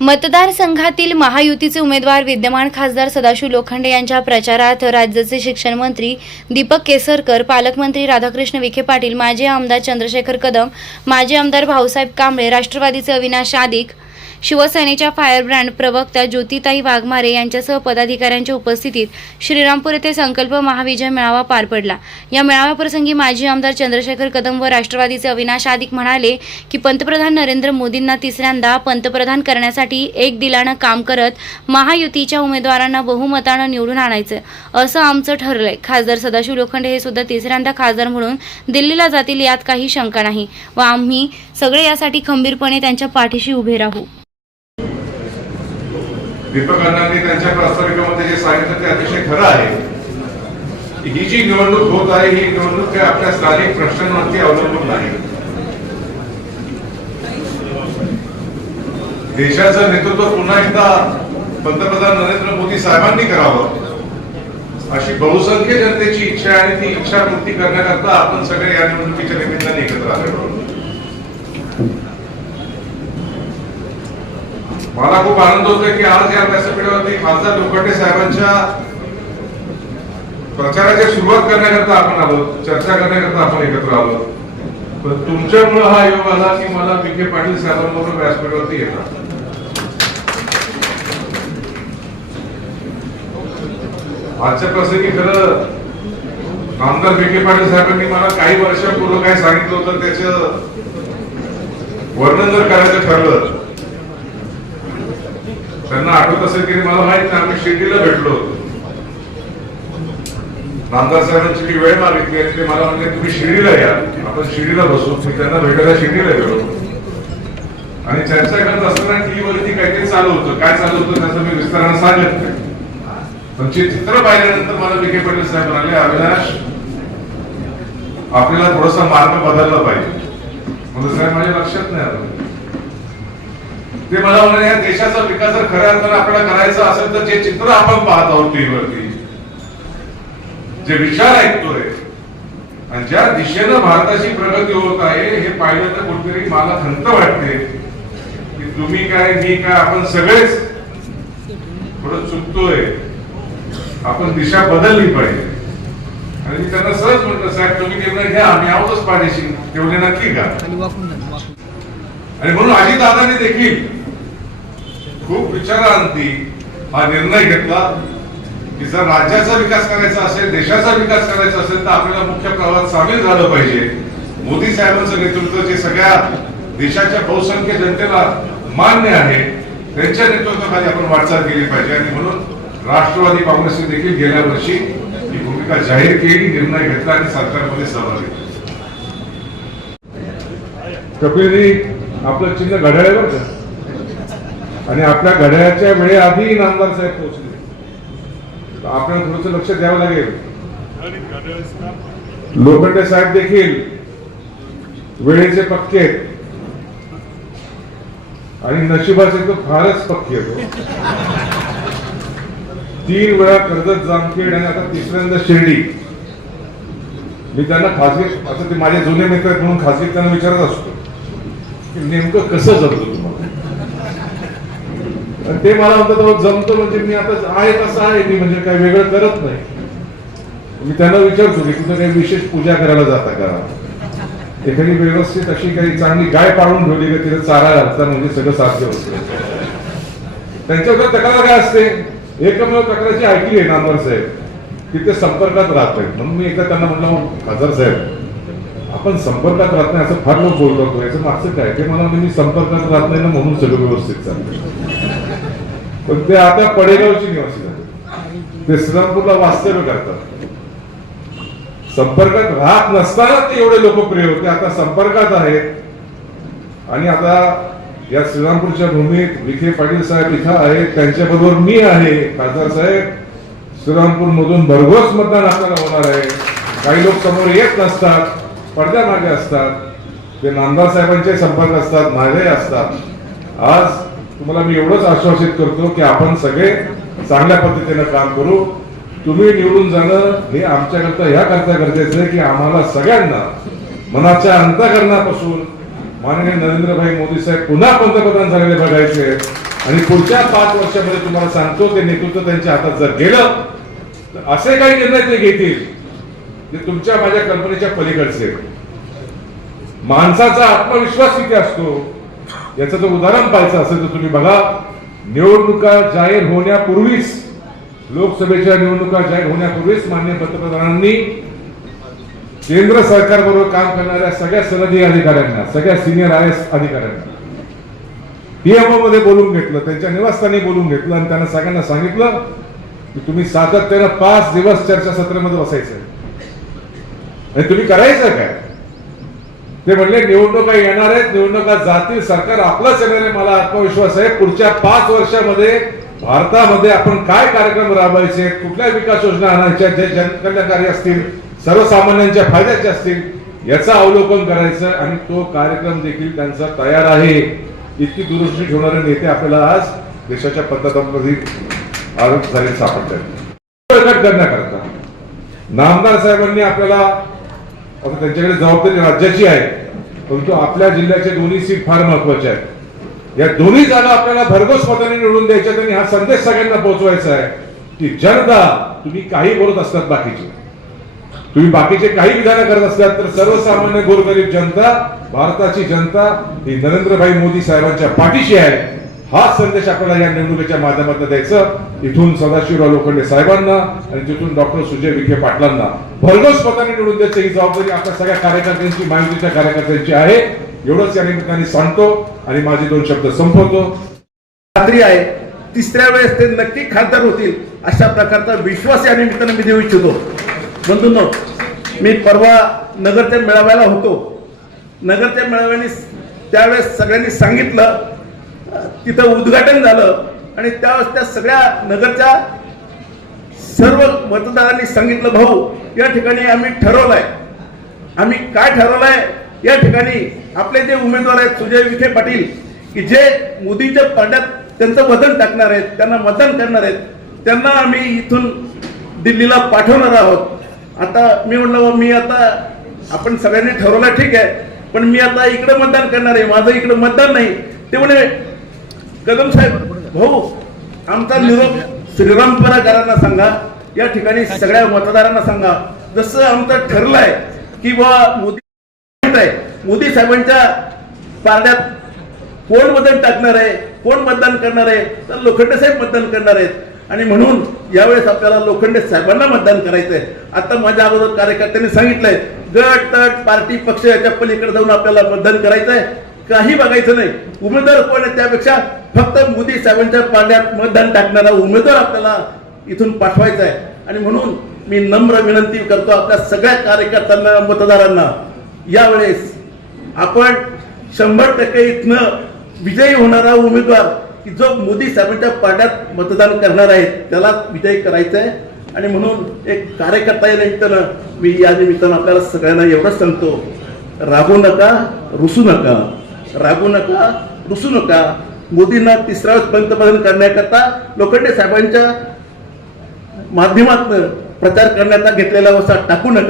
मतदारसंघातील महायुतीचे उमेदवार विद्यमान खासदार सदाशिव लोखंडे यांच्या प्रचारार्थ राज्याचे शिक्षण मंत्री दीपक केसरकर पालकमंत्री राधाकृष्ण विखे पाटील माजी आमदार चंद्रशेखर कदम माजी आमदार भाऊसाहेब कांबळे राष्ट्रवादीचे अविनाश आदिक शिवसेनेच्या फायरब्रँड प्रवक्त्या ज्योतिताई वाघमारे यांच्यासह पदाधिकाऱ्यांच्या उपस्थितीत श्रीरामपूर येथे संकल्प महाविजय मेळावा पार पडला. या मेळाव्याप्रसंगी माजी आमदार चंद्रशेखर कदम व राष्ट्रवादीचे अविनाश आदिक म्हणाले की पंतप्रधान नरेंद्र मोदींना तिसऱ्यांदा पंतप्रधान करण्यासाठी एक दिलानं काम करत महायुतीच्या उमेदवारांना बहुमतानं निवडून आणायचं असं आमचं ठरलंय. खासदार सदाशिव लोखंडे हे सुद्धा तिसऱ्यांदा खासदार म्हणून दिल्लीला जातील यात काही शंका नाही व आम्ही सगळे यासाठी खंबीरपणे त्यांच्या पाठीशी उभे राहू. दीपक अण्णांनी त्यांच्या प्रास्ताविकामध्ये जे सांगितलं ते अतिशय खरं आहे ही जी निवडणूक होत आहे ही निवडणूक काही आपल्या स्थानिक प्रश्नांवरती अवलंबून नाही देशाचं नेतृत्व पुन्हा एकदा पंतप्रधान नरेंद्र मोदी साहेबांनी करावं अशी बहुसंख्य जनतेची इच्छा आहे आणि ती इच्छा पूर्ती करण्याकरता आपण सगळे या निवडणुकीच्या निमित्ताने एकत्र आलेलो आहोत. मला खूप आनंद होतोय की आज या व्यासपीठावरती खासदार लोखंडे साहेबांच्या प्रचाराची सुरुवात करण्याकरता आपण आलो चर्चा करण्याकरता आपण एकत्र आलो. पण तुमच्यामुळे हा योग आला की मला विखे पाटील साहेबांबरोबर व्यासपीठावरती येतात आजच्या प्रसंगी खरं आमदार विखे पाटील साहेबांनी मला काही वर्षापूर्वी काय सांगितलं होतं त्याचं वर्णन जर करायचं ठरलं त्यांना आठवत असेल की मला माहीत नाही आम्ही शिर्डीला भेटलो होतो. नामदार साहेबांची मी वेळ मागितली आणि ते मला म्हणले तुम्ही शिर्डीला या आपण शिर्डीला बसू मी त्यांना भेटायला शिर्डीला गेलो. आणि चर्चा करत असताना टीव्ही वरती काहीतरी चालू होतं. काय चालू होतं? त्याचं मी विस्तारानं सांगत नाही पण ते चित्र पाहिल्यानंतर मला विखे पाटील साहेब म्हणाले अविनाश आपल्याला थोडासा मार्ग बदलला पाहिजे. म्हणजे साहेब माझ्या लक्षात नाही आलं. ते मला म्हणाले या देशाचा विकास जर खऱ्या अर्थाने आपल्याला करायचा असेल तर जे चित्र आपण पाहत आहोत टीव्हीवरती जे विचार ऐकतोय आणि ज्या दिशेनं भारताची प्रगती होत आहे हे पाहिलं तर कुठेतरी मला खंत वाटते की तुम्ही काय मी काय आपण सगळेच थोडं चुकतोय. आपण दिशा बदलली पाहिजे. आणि मी त्यांना सहज म्हटलं साहेब तुम्ही निर्णय घ्या आम्ही आहोतच पाठीशी तेवढे नक्की का आणि म्हणून अजित दादाने देखील खूप विचारांती हा निर्णय घेतला की जर राज्याचा विकास करायचा असेल देशाचा विकास करायचा असेल तर आपल्याला मुख्य प्रवाहात सामील झालं पाहिजे. मोदी साहेबांचं नेतृत्व जे सगळ्या देशाच्या बहुसंख्य जनतेला मान्य आहे त्यांच्या नेतृत्वाखाली आपण वाटचाल केली पाहिजे. आणि म्हणून राष्ट्रवादी काँग्रेसने देखील गेल्या वर्षी ही भूमिका जाहीर केली निर्णय घेतला आणि सरकारमध्ये सहभागी झाले. कपिलजी आपलं चिन्ह घड्याळ आणि आपल्या घड्याळाच्या वेळेआधी नामदार साहेब पोहोचले. आपल्याला थोडस लक्ष द्यावं लागेल. लोखंडे साहेब देखील वेळेचे पक्के आहेत. आणि नशिबाचे तो फारच पक्के आहेत हो. तीन वेळा कर्जत जामखेड आणि आता तिसऱ्यांदा शिर्डी. मी त्यांना खासगी असं ते माझे जुने मित्र म्हणून खासगी त्यांना विचारत असतो की नेमकं कसं जमलं ते मला म्हणतात जमतो म्हणजे मी आता आहे तसं आहे मी म्हणजे काही वेगळं करत नाही. मी त्यांना विचारतो की तुझं काही विशेष पूजा करायला जाता का? एखादी व्यवस्थित अशी काही चांगली गाय पाळून ठेवली का तिला चारा घालता म्हणजे सगळं साध्य होत. त्यांच्याकडे तक्रार काय असते? एकमेव तक्रारची ऐकली आहे नामदार साहेब. की ते संपर्कात राहत आहेत म्हणून मी एकदा त्यांना म्हणलं खासदार साहेब आपण संपर्कात राहत नाही असं फार लोक बोलतो याचं मागचं काय? ते मला म्हणजे मी संपर्कात राहत नाही ना म्हणून सगळं व्यवस्थित चालतं पण ते आता पडेगावची निवासी झाले. ते श्रीरामपूरला वास्तव्य करतात. संपर्कात राहत नसताना ते एवढे लोकप्रिय होते. आता संपर्कात आहेत. आणि आता या श्रीरामपूरच्या भूमीत विखे पाटील साहेब इथं आहेत. त्यांच्याबरोबर मी आहे. खासदार साहेब श्रीरामपूर मधून भरघोस मतदान आपल्याला होणार आहे. काही लोक समोर येत नसतात. पडद्यामागे असतात ते नामदार साहेबांचे संपर्क असतात माझे असतात. आज तुम्हाला मी एवढंच आश्वासित करतो की आपण सगळे चांगल्या पद्धतीनं काम करू. तुम्ही निवडून जाणं हे आमच्याकरता ह्या करता गरजेचं आहे की आम्हाला सगळ्यांना मनाच्या अंतकरणापासून माननीय नरेंद्रभाई मोदी साहेब पुन्हा पंतप्रधान झालेले बघायचे. आणि पुढच्या पाच वर्षामध्ये तुम्हाला सांगतो ते नेतृत्व त्यांच्या हातात जर गेलं तर असे काही निर्णय ते घेतील. जे तुमच्या माझ्या कल्पनेच्या पलीकडचे माणसाचा आत्मविश्वास किती असतो? याचं जर उदाहरण पाहायचं असेल तर तुम्ही बघा निवडणुका जाहीर होण्यापूर्वीच लोकसभेच्या निवडणुका जाहीर होण्यापूर्वीच मान्य पंतप्रधानांनी केंद्र सरकारबरोबर काम करणाऱ्या सगळ्या सनदी अधिकाऱ्यांना सगळ्या सिनियर आय एस अधिकाऱ्यांना पीएमओ मध्ये बोलून घेतलं त्यांच्या निवासस्थानी बोलून घेतलं आणि त्यांना सगळ्यांना सांगितलं की तुम्ही सातत्यानं पाच दिवस चर्चासत्रामध्ये बसायचं आणि तुम्ही करायचं काय? ते म्हणले निवडणुका येणार आहेत निवडणुका जातील. सरकार आपलंच येणार आहे. मला आत्मविश्वास आहे. पुढच्या पाच वर्षामध्ये भारतामध्ये आपण काय कार्यक्रम राबवायचे कुठल्या विकास योजना आणायच्या जे जनकल्याणकारी असतील सर्वसामान्यांच्या फायद्याचे असतील याचं अवलोकन करायचं आणि तो कार्यक्रम देखील त्यांचा तयार आहे. इतकी दुरुस्ती ठेवणारे नेते आपल्याला आज देशाच्या पंतप्रधानपदी आरोप झाले सापडतात प्रकट करण्याकरता नामदार साहेबांनी आपल्याला आता त्यांच्याकडे जबाबदारी राज्याची आहे. परंतु आपल्या जिल्ह्याच्या दोन्ही सीट फार महत्त्वाचे आहेत. या दोन्ही जागा आपल्याला भरघोस मताने निवडून द्यायच्या आणि हा संदेश सगळ्यांना पोहोचवायचा आहे की जनता तुम्ही काही बोलत असतात बाकीचे. तुम्ही बाकीचे काही विधानं करत असलात तर सर्वसामान्य गोरगरीब जनता भारताची जनता ही नरेंद्रभाई मोदी साहेबांच्या पाठीशी आहे. हा संदेश आपल्याला या निवडणुकीच्या माध्यमातून द्यायचं. इथून सदाशिवराव लोखंडे साहेबांना आणि तिथून डॉक्टर सुजय विखे पाटलांना. भरघोस पदाने निवडून द्यायची. ही जबाबदारी आपल्या सगळ्या कार्यकर्त्यांची महायुतीच्या कार्यकर्त्यांची आहे. एवढंच या निमित्ताने सांगतो आणि माझे दोन शब्द संपवतो. खात्री आहे. तिसऱ्या वेळेस ते नक्की खासदार होतील अशा प्रकारचा विश्वास या निमित्ताने मी देऊ इच्छितो. बंधूंनो मी परवा नगरच्या मेळाव्याला होतो. नगरच्या मेळाव्याने त्यावेळेस सगळ्यांनी सांगितलं तिथं उद्घाटन झालं आणि त्यावेळेस त्या सगळ्या नगरच्या सर्व मतदारांनी सांगितलं भाऊ या ठिकाणी आम्ही ठरवलंय. आम्ही काय ठरवलंय? या ठिकाणी आपले जे उमेदवार आहेत सुजय विखे पाटील की जे मोदीच्या पाड्यात त्यांचं वजन टाकणार आहेत त्यांना मतदान करणार आहेत त्यांना आम्ही इथून दिल्लीला पाठवणार आहोत. आता मी म्हणलं मी आता आपण सगळ्यांनी ठरवलं ठीक आहे पण मी आता इकडे मतदान करणार आहे माझं इकडे मतदान नाही. ते म्हणे कदम साहेब भाऊ आमचा निरोप श्रीरामपुराकरांना सांगा या ठिकाणी सगळ्या मतदारांना सांगा. जसं आमचं ठरलंय की बा मोदी मोदी साहेबांच्या पारड्यात कोण मतदान टाकणार आहे कोण मतदान करणार आहे तर लोखंडे साहेब मतदान करणार आहेत. आणि म्हणून यावेळेस आपल्याला लोखंडे साहेबांना मतदान करायचंय आता माझ्या अगोदर कार्यकर्त्यांनी सांगितलंय गट तट पार्टी पक्ष याच्या पलीकडे जाऊन आपल्याला मतदान करायचंय काही बघायचं नाही. उमेदवार कोण आहे त्यापेक्षा फक्त मोदी साहेबांच्या पाण्यात मतदान टाकणारा उमेदवार आपल्याला इथून पाठवायचा आहे. आणि म्हणून मी नम्र विनंती करतो आपल्या सगळ्या कार्यकर्त्यांना मतदारांना यावेळेस आपण शंभर टक्के इथनं विजयी होणारा उमेदवार की जो मोदी साहेबांच्या पाड्यात मतदान करणार आहे त्याला विजयी करायचा आहे आणि म्हणून एक कार्यकर्ता या निमित्तानं मी या निमित्तानं आपल्याला सगळ्यांना एवढंच सांगतो राबू नका रुसू नका. रागू नका रुसू नका. मोदींना तिसऱ्या पंतप्रधान करण्याकरता लोखंडे साहेबांच्या माध्यमातून प्रचार करण्याचा घेतलेला वसा टाकू नका.